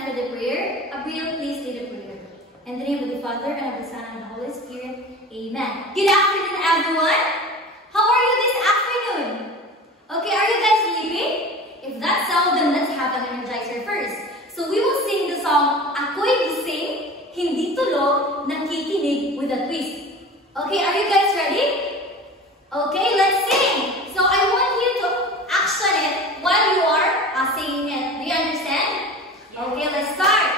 stand for the prayer. Abril, please lead the prayer. In the name of the Father, and of the Son, and of the Holy Spirit. Amen. Good afternoon, everyone. How are you this afternoon? Okay, are you guys sleeping? If that's so, then let's have an energizer first. So we will sing the song, Ako'y Gising, Hindi Tulog, Nakikinig with a twist. Okay, are you guys ready? Okay, let's sing. So I want you to action it while you are singing it. Do you understand? Okay, let's start.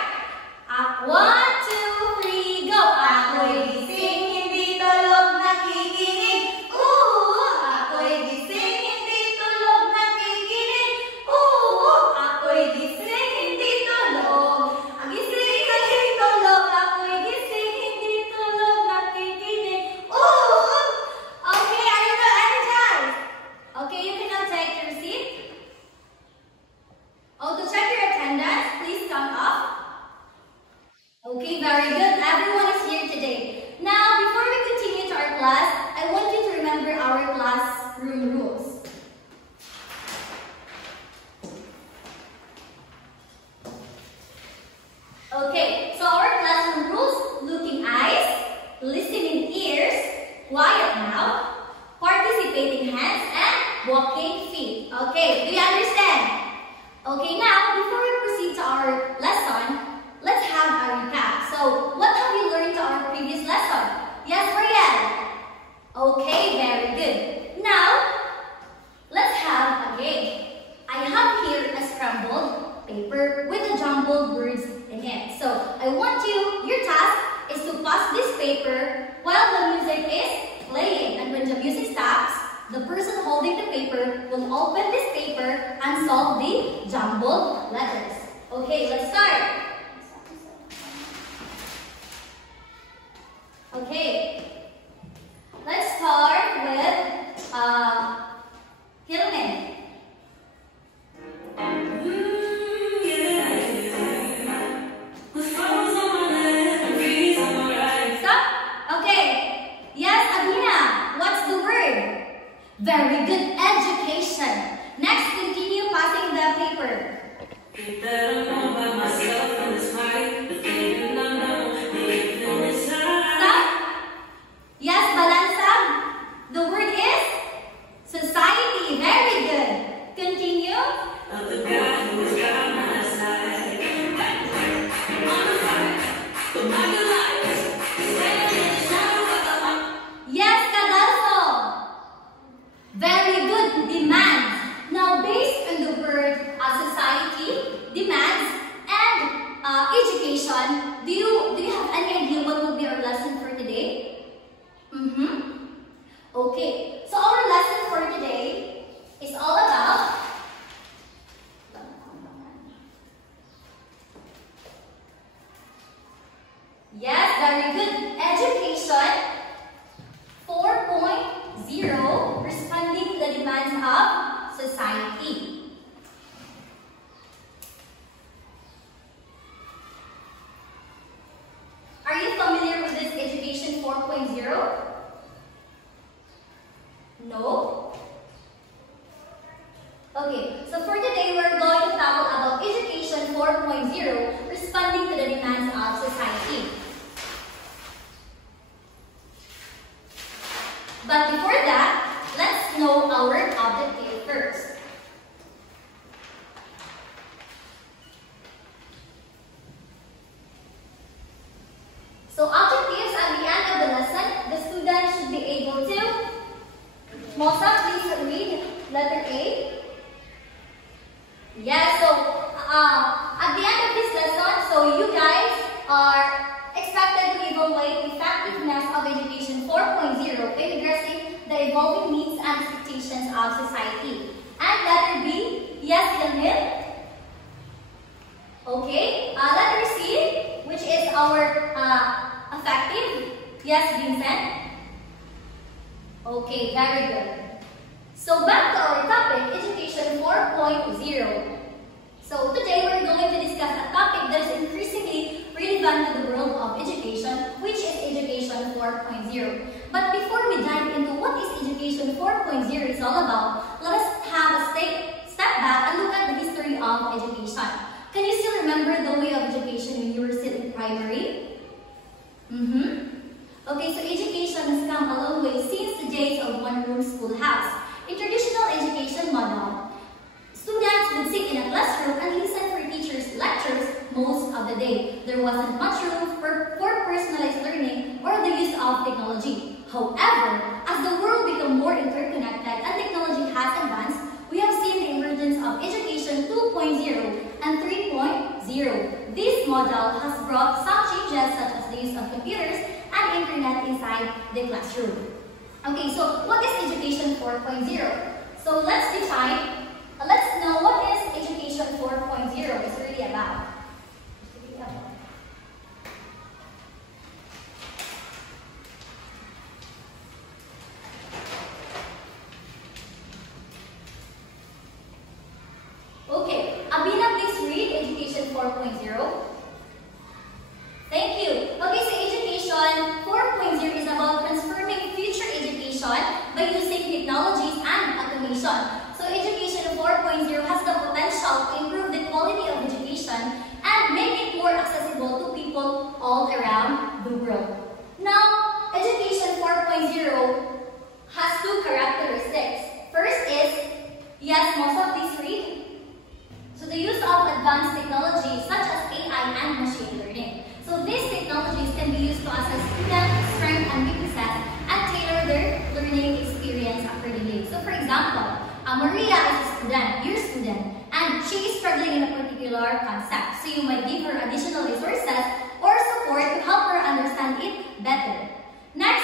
1, 2, 3, go! Ako'y gising, hindi tulog, nakikinig. Ako'y gising, hindi tulog, nakikinig. Ako'y gising, hindi tulog. Gising, hindi tulog. Ako'y gising, hindi tulog, nakikinig. Okay, are you now energized? Okay, you can now take your seat. Oh, to check your attendance, please come up. Okay, very good. Everyone is here today. Now, before we continue to our class, I want you to remember our classroom rules. Okay, so our classroom rules: looking eyes, listening ears, quiet mouth, participating hands, and walking feet. Okay, do you understand? Okay, now, before we proceed to our lesson, let's have a recap. So, what have you learned to our previous lesson? Yes, Brian? Okay, very good. Now, let's have a game. I have here a scrambled paper with the jumbled words in it. So, I want you, your task is to pass this paper while the music is playing. And when the music stops, the person holding the paper will open this paper and solve the jumbled letters. Okay, let's start. Okay, let's start with Hillman. Stop. Okay. Yes, Abina. What's the word? Very good. Education. Next, continue passing the paper. Stop. Yes, Balansag. The word is society. Very good. Continue. Yes, Cadalso. Very good. Demands. Now, based on the word society, demands, and education, do you have any idea what will be our lesson for today? Okay, so our lesson for today is all about yes, very good. Education 4.0, responding to the demands of society. Are you familiar with this Education 4.0? No? Okay, so for today we're going to tackle about Education 4.0, responding to the demands of society. But before that, let's know our objective first. So objectives at the end of the lesson, the student should be able to, Mosa, please read letter A. Yes, so at the end of this lesson, so you guys are expected to evaluate the effectiveness of Education 4.0 in addressing the evolving needs and expectations of society. And letter B, yes, Hilmil. Okay, letter C, which is our effective. Yes, Vincent. Okay, very good. So back to our topic, Education 4.0. So today we're going to discuss a topic that is increasingly relevant to the world of education, which is Education 4.0. But before we dive into what is Education 4.0 is all about, let us have a step back and look at the history of education. Can you still remember the way of education when you were still in primary? Okay, so education has come a long way since the days of one-room schoolhouse. In traditional education model, students would sit in a classroom and listen for teachers' lectures most of the day. There wasn't much room for personalized learning or the use of technology. However, as the world became more interconnected and technology has advanced, we have seen the emergence of Education 2.0 and 3.0. This model has brought some changes such as the use of computers and internet inside the classroom. Okay, so what is Education 4.0? So let's know what is Education 4.0 is really about. Okay, Abina, please read Education 4.0. Thank you. Okay, so Education 4.0 is about transforming future education by using technologies and automation. So Education 4.0 has the potential to improve the quality of education and make it more accessible to people all around the world. Now, Education 4.0 has two characteristics. First is, yes, Mosa, please read. So the use of advanced technologies such as AI and machine learning. So these technologies can be used to assess students' strengths and weaknesses and tailor their learning experience accordingly. So for example, Maria is a student, your student, and she is struggling in a particular concept. So you might give her additional resources or support to help her understand it better. Next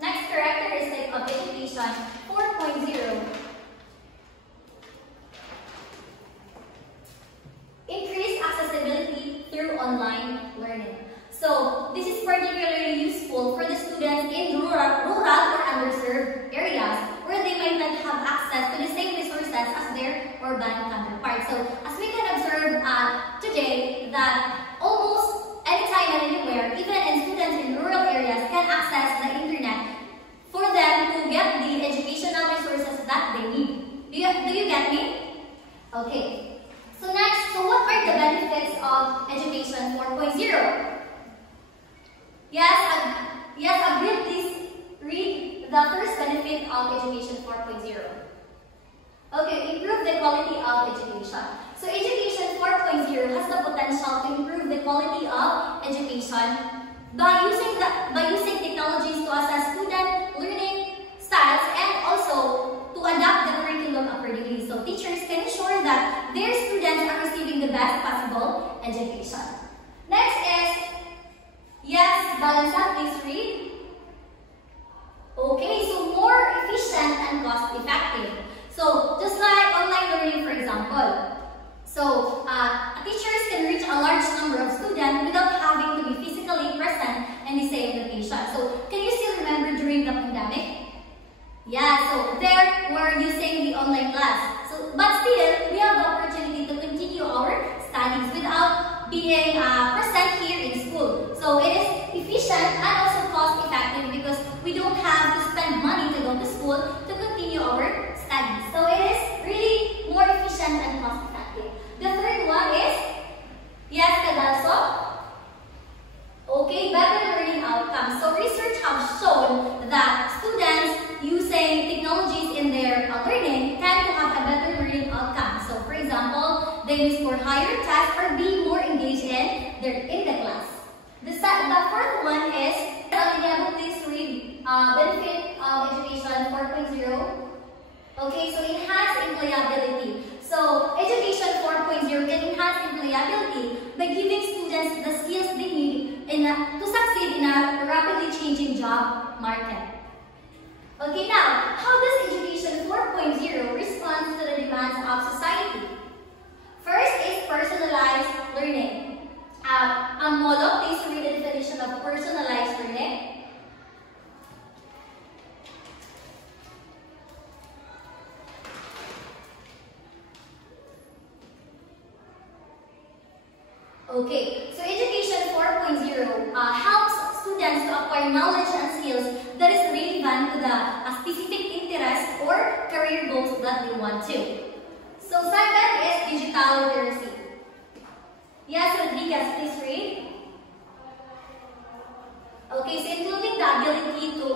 characteristic of Education 4.0. Increased accessibility through online learning. So this is particularly useful for the students in rural or underserved areas where they might not have access to the same resources as their urban counterparts. So as we can observe today that almost anytime and anywhere, even in students in rural areas can access the internet for them to get the educational resources that they need. Do you get me? Okay. So what are the benefits of Education 4.0? Yes, Abril, please read the first benefit of Education 4.0. Okay, improve the quality of education. So Education 4.0 has the potential to improve the quality of education by using technologies to assess student learning styles and also to adapt the curriculum accordingly. So teachers can ensure that their students are receiving the best possible education. Next is, yes, Balansa, please read. Okay, so more efficient and cost effective. So just like online learning, for example. So teachers can reach a large number of students without having to be physically present in the same location. So can you still remember during the pandemic? Yeah, so there we're using the online class. So, but still, we have the opportunity to continue our studies without being present here in school. So it is efficient and also cost effective because we don't have to spend money to go to school to continue our studies. So it is really more efficient and cost effective. The third one is, yes, Kadalso. Okay, better learning outcomes. So research has shown that students using technologies in their learning tend to have a better learning outcome. So for example, they will score higher tests or be more engaged in the class. The fourth one is, please read benefit of Education 4.0. Okay, so enhance employability. So Education 4.0 can enhance employability by giving students the skills they need to succeed in a rapidly changing job market. Okay, now, how does Education 4.0 respond to the demands of society? First is personalized learning. Molo, please read the definition of personalized learning. Okay, so Education 4.0 helps students to acquire knowledge and skills that is relevant to the specific interest or career goals that they want to. So second is digital literacy. Yes, Rodriguez, please read. Okay, so including the ability to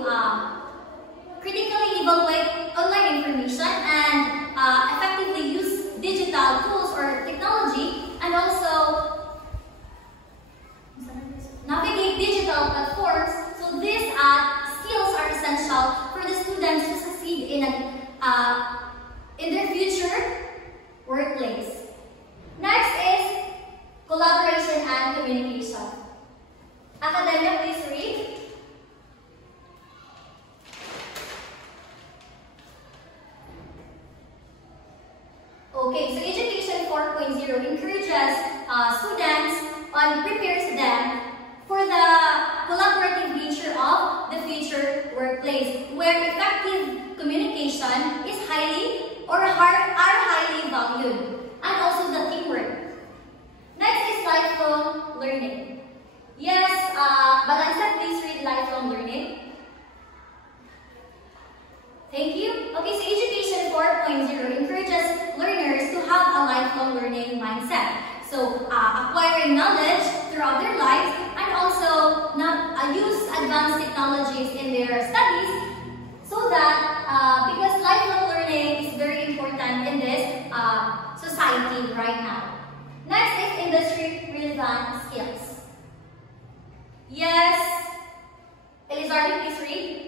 critically evaluate online information and effectively use digital tools or technology, and also navigate digital platforms. So these skills are essential for the students to succeed in their future workplace. Next is collaboration and communication. Academia, please read. Okay, so Education 4.0 encourages students and prepares them for the collaborative nature of the future workplace, where effective communication is highly valued, and also the teamwork. Next is lifelong learning. Yes, Balanza, please read lifelong learning. Thank you. Okay, so Education 4.0 encourages learners to have a lifelong learning mindset. So, acquiring knowledge throughout their lives, and also use advanced technologies in their studies, so that because lifelong learning is very important in this society right now. Next is industry relevant skills. Yes, Elizardi, please read.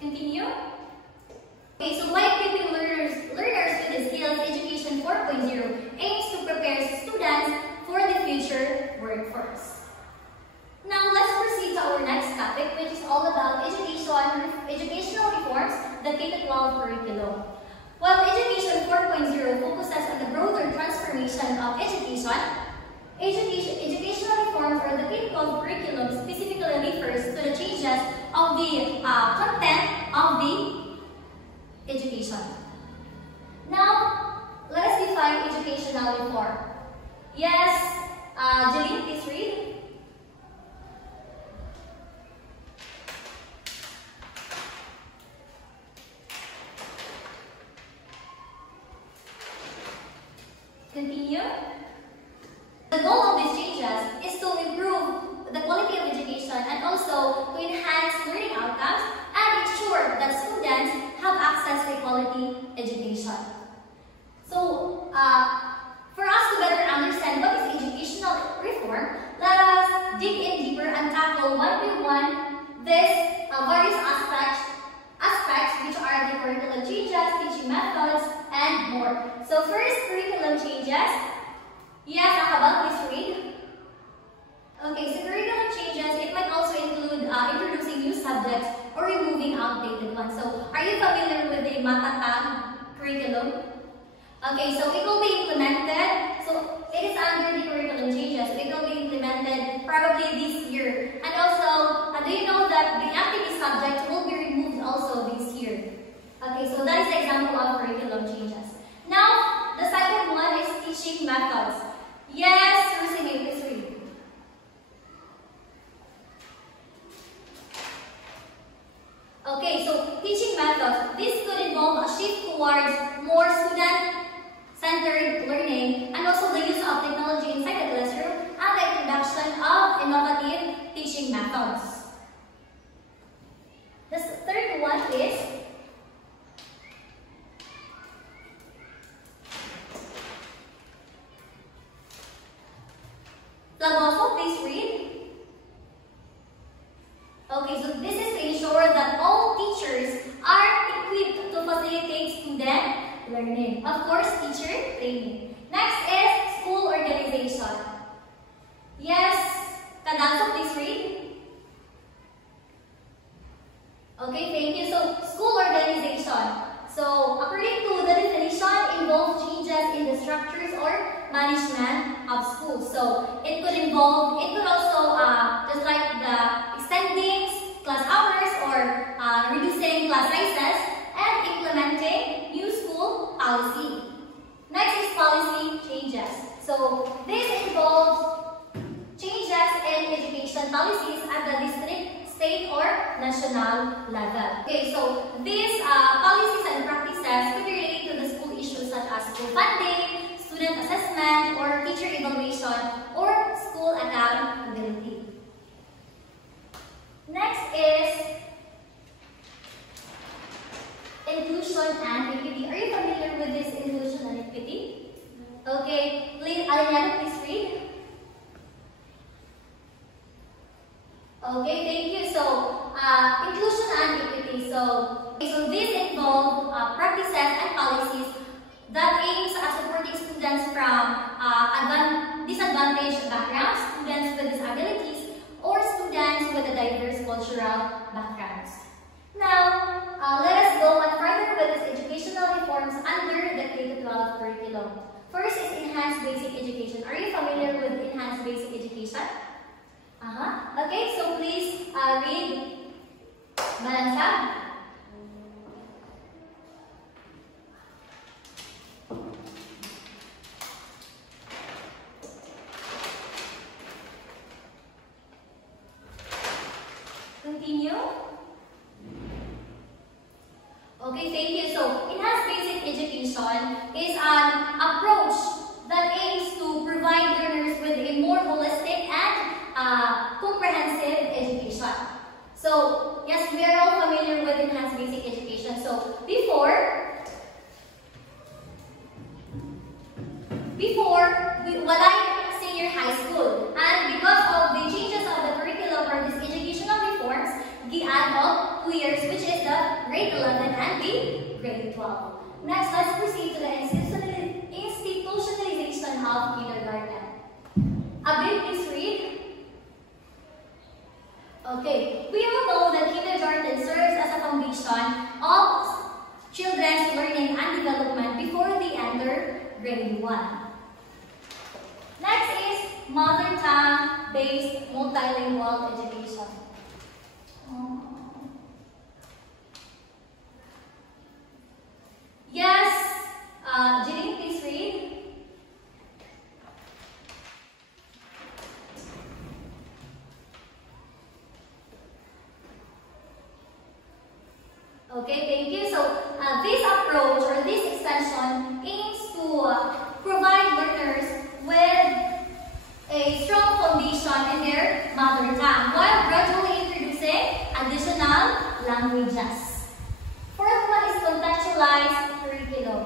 Continue. Okay, so by equipping learners with the skills, Education 4.0 aims to prepare students for the future workforce. Now, let's proceed to our next topic, which is all about educational reforms, the K-12 curriculum. While Education 4.0 focuses on the broader transformation of educational reforms or the K-12 curriculum specifically refers to the changes of the content of the education. Now, let us define educational reform. Yes, Jeline, please read. Continue. The goal of these changes is to improve the quality of education and also to enhance learning outcomes and ensure that students have access to quality education. So, for us to better understand what is educational reform, let us dig in deeper and tackle one by one these various aspects which are the curriculum changes, teaching methods, and more. So first, curriculum changes. Yes, Akabal, please read. Okay, so curriculum changes, it might also include introducing new subjects or removing outdated ones. So, are you familiar with the Matatag curriculum? Okay, so it will be implemented. So, it is under the curriculum changes. It will be implemented probably this year. And also, do you know that the activity subject will be removed also this year? Okay, so that is the example of curriculum changes. Now, the second one is teaching methods. Yes, Rosemary, please read. Okay, so teaching methods. This could involve a shift towards more student-centered learning and also the use of technology inside the classroom and the introduction of innovative teaching methods. The third one is Flagoso, please read. Okay, so this is to ensure that all teachers are equipped to facilitate student learning. Of course, teacher training. Next is school organization. Yes, Kadalso, please read. Okay, thank you. So, school organization. So, according to the definition, involves changes in the structures or management of schools. So, it could also, just like the extending class hours or reducing class sizes and implementing new school policy. Next is policy or national level. Okay, so these policies and practices could be related to the school issues such as school funding, student assessment, or teacher evaluation, or school accountability. Next is inclusion and equity. Are you familiar with this inclusion and equity? Okay, please, Aliana, please read. Okay, thank you. So, inclusion and equity. So these involve practices and policies that aims at supporting students from disadvantaged backgrounds, students with disabilities, or students with a diverse cultural backgrounds. Now, let us go on further with these educational reforms under the K-12 curriculum. First is enhanced basic education. Are you familiar with enhanced basic education? Okay, so please read Balansag. Continue. Okay, thank you. So, enhanced basic education is an approach that aims to provide learners with a more holistic and comprehensive education. So, yes, we are all familiar with enhanced basic education. So, wala senior high school, and because of the changes of the curriculum or these educational reforms, gi-add up 2 years, which is the grade 11 and the grade 12. Next, let's proceed to the institutionalization of kindergarten. Abid, please read. Okay, we all know that kindergarten serves as a foundation of children's learning and development before they enter grade 1. Next is mother tongue-based multilingual education. Yes, Jeline, please read. Okay, thank you. So, this approach or this extension aims to provide learners with a strong foundation in their mother tongue while gradually introducing additional languages. Fourth one is contextualized curriculum.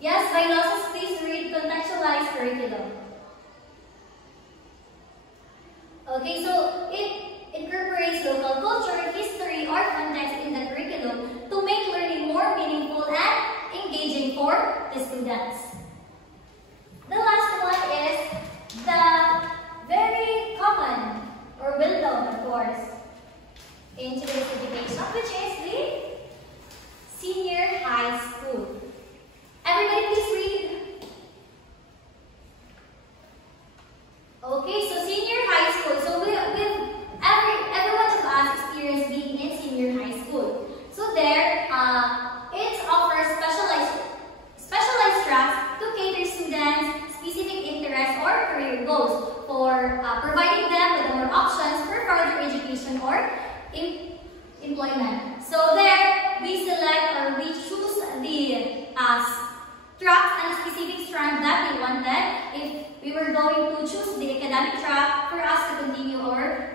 Yes, Rhinoceros, please read contextualized curriculum. Okay, so it incorporates local culture, history, or context in the curriculum to make learning more meaningful and engaging for the students. The last one is the very common or well-known, of course, in today's education, which is the senior high school. Everybody please read. Okay, so senior high school. So every one of us experienced being in senior high school. So there, it offers specialized tracks to cater students' specific interests or career goals for providing them with more options for further education or employment. So there, we select or we choose the tracks and specific strand that we wanted. If we were going to choose the academic track for us to continue our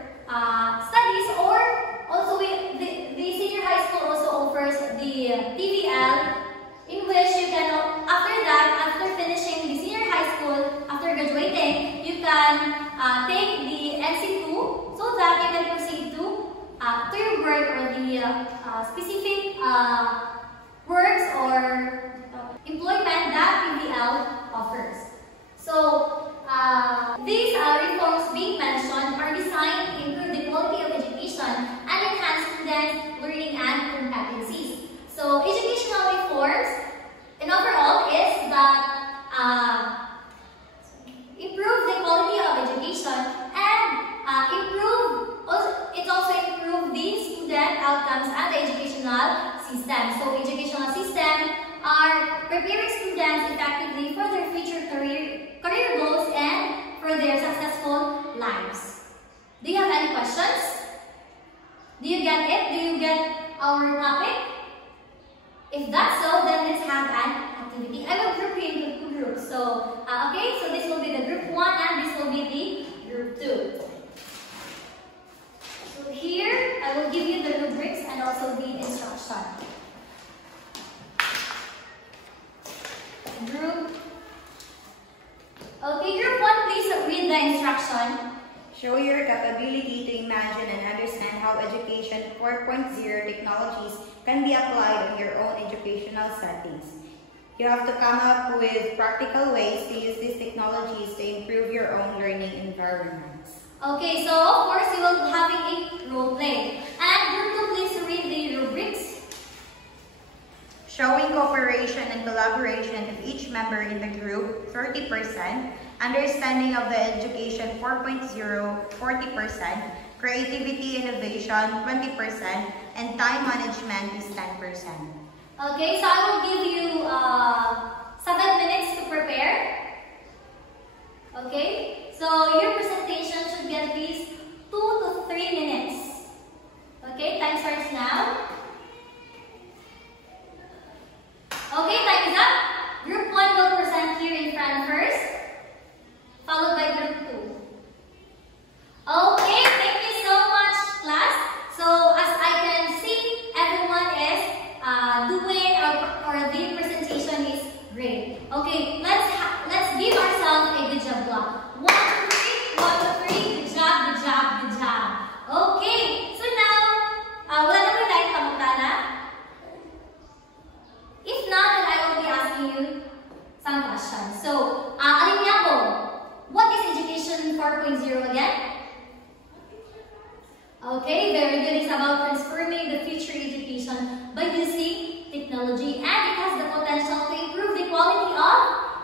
studies, or also the senior high school also offers the TVL, in which you can, after finishing the senior high school, after graduating, you can take the NC2 so that you can proceed to your work or the specific works or employment that PBL offers. So, these reforms being mentioned are designed to improve the quality of education and enhance students' learning and competencies. So, educational reforms, in overall, is that improve the quality of education and it also improve the student outcomes and the educational system. So, educational system are preparing students effectively for their future career goals and for their successful lives. Do you have any questions? Do you get it? Do you get our topic? If that's so, then let's have an activity. I will group you into 2 groups. So, okay, so this will be the group 1 and this will be the group 2. So here, I will give you the rubrics and also the instruction. Okay, group 1, please read the instruction. Show your capability to imagine and understand how Education 4.0 technologies can be applied in your own educational settings. You have to come up with practical ways to use these technologies to improve your own learning environments. Okay, so of course you will be having a role play. And group 2, please read the rubrics. Showing cooperation and collaboration of each member in the group, 30%. Understanding of the Education 4.0, 40%. Creativity, innovation, 20%. And time management is 10%. Okay, so I will give you 7 minutes to prepare. Okay, so your presentation should be at least 2 to 3 minutes. Okay, time starts now. Okay, time is up. Group 1 will present here in front first, followed by group 2. Okay, thank you so much, class. So as I can see, everyone is doing or the presentation is great. Okay, let's give ourselves a good job block. 1, 2, 3, 1, 2, 3. Good job, good job, good job. Okay, so now wala na ba tayong pamutana? If not, then I will be asking you some questions. So, Alinyako, what is Education 4.0 again? Okay, very good. It's about transforming the future education by using technology, and it has the potential to improve the quality of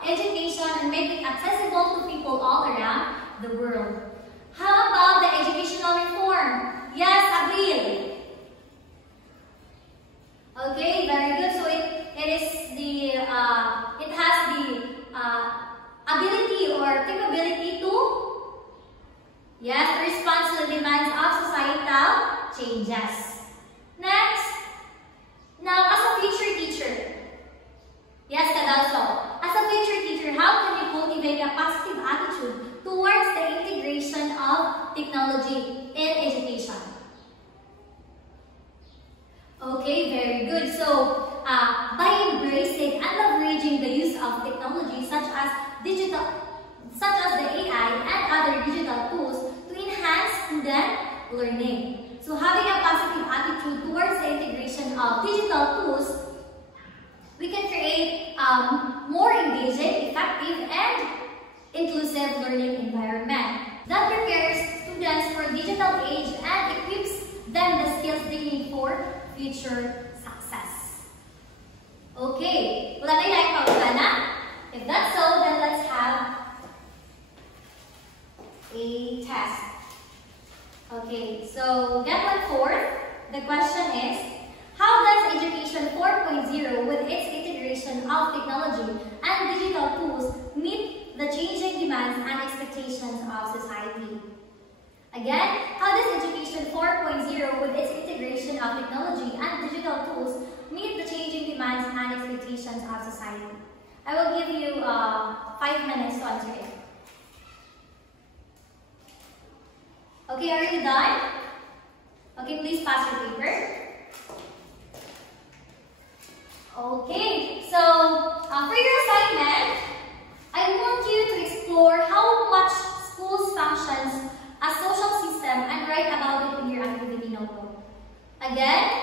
education and make it accessible to people all around the world. How about the educational reform? Yes, Abril. Okay, very good. So it has the ability or capability to, yes, respond to the demands of societal changes. Next, now as a future teacher, yes, Kadalso, as a future teacher, how can you cultivate a positive attitude towards the integration of technology in education? Okay, very good. So, by embracing and leveraging the use of technology such as the AI and other digital tools to enhance student learning. So, having a positive attitude towards the integration of digital tools, we can create more engaging, effective, and inclusive learning environment that prepares students for digital age and equips them the skills they need for future success. Okay, wala na yung pautana? If that's so, then let's have a test. Okay, so get 1/4. The question is, how does Education 4.0 with its integration of technology and digital tools meet the changing demands and expectations of society? Again, how does Education 4.0 with its integration of technology and digital tools meet the changing demands and expectations of society? I will give you 5 minutes to answer it. Okay, are you done? Okay, please pass your paper. Okay, so for your assignment, I want you to explore how much schools functions a social system and write about it in your activity notebook. Again,